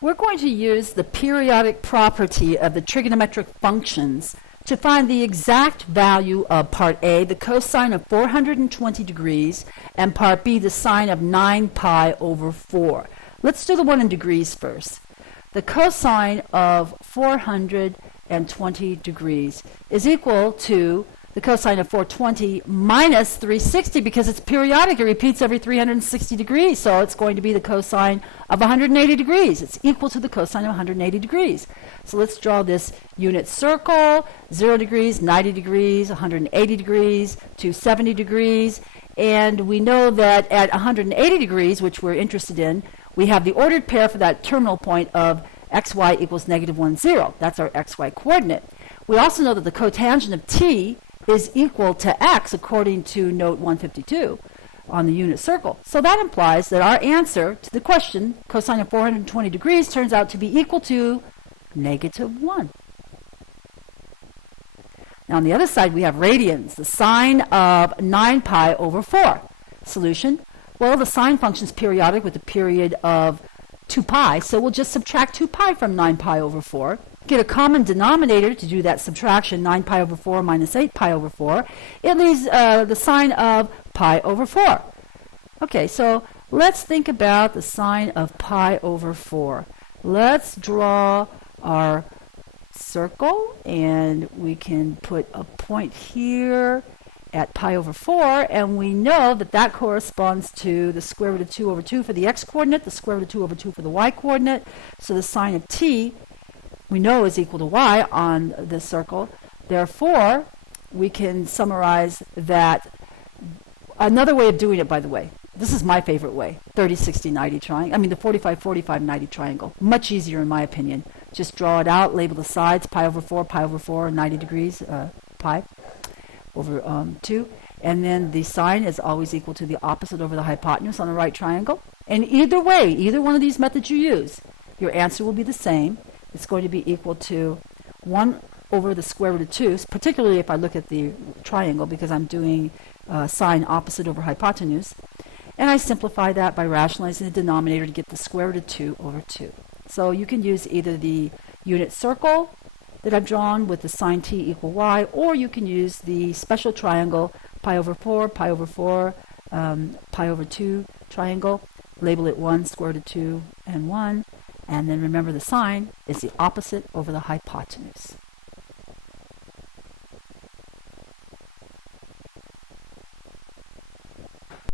We're going to use the periodic property of the trigonometric functions to find the exact value of part A, the cosine of 420 degrees, and part B, the sine of 9 pi over 4. Let's do the one in degrees first. The cosine of 420 degrees is equal to the cosine of 420 minus 360 because it's periodic. It repeats every 360 degrees. So it's going to be the cosine of 180 degrees. It's equal to the cosine of 180 degrees. So let's draw this unit circle, 0 degrees, 90 degrees, 180 degrees, 270 degrees. And we know that at 180 degrees, which we're interested in, we have the ordered pair for that terminal point of xy equals negative 1, 0. That's our xy coordinate. We also know that the cotangent of t is equal to x according to note 152 on the unit circle. So that implies that our answer to the question, cosine of 420 degrees, turns out to be equal to negative 1. Now on the other side we have radians, the sine of 9 pi over 4. Solution, well, the sine function is periodic with a period of 2 pi, so we'll just subtract 2 pi from 9 pi over 4. Get a common denominator to do that subtraction, 9 pi over 4 minus 8 pi over 4. It leaves the sine of pi over 4. Okay, so let's think about the sine of pi over 4. Let's draw our circle, and we can put a point here at pi over 4, and we know that that corresponds to the square root of 2 over 2 for the x-coordinate, the square root of 2 over 2 for the y-coordinate. So the sine of t we know is equal to y on the circle. Therefore, we can summarize that. Another way of doing it, by the way, this is my favorite way, 30, 60, 90 triangle. I mean the 45, 45, 90 triangle. Much easier in my opinion. Just draw it out, label the sides, pi over 4, 90 degrees, pi over 2. And then the sine is always equal to the opposite over the hypotenuse on a right triangle. And either way, either one of these methods you use, your answer will be the same. It's going to be equal to 1 over the square root of 2, particularly if I look at the triangle because I'm doing sine opposite over hypotenuse. And I simplify that by rationalizing the denominator to get the square root of 2 over 2. So you can use either the unit circle that I've drawn with the sine t equal y, or you can use the special triangle pi over 4, pi over 4, pi over 2 triangle. Label it 1, square root of 2, and 1. And then remember the sine is the opposite over the hypotenuse.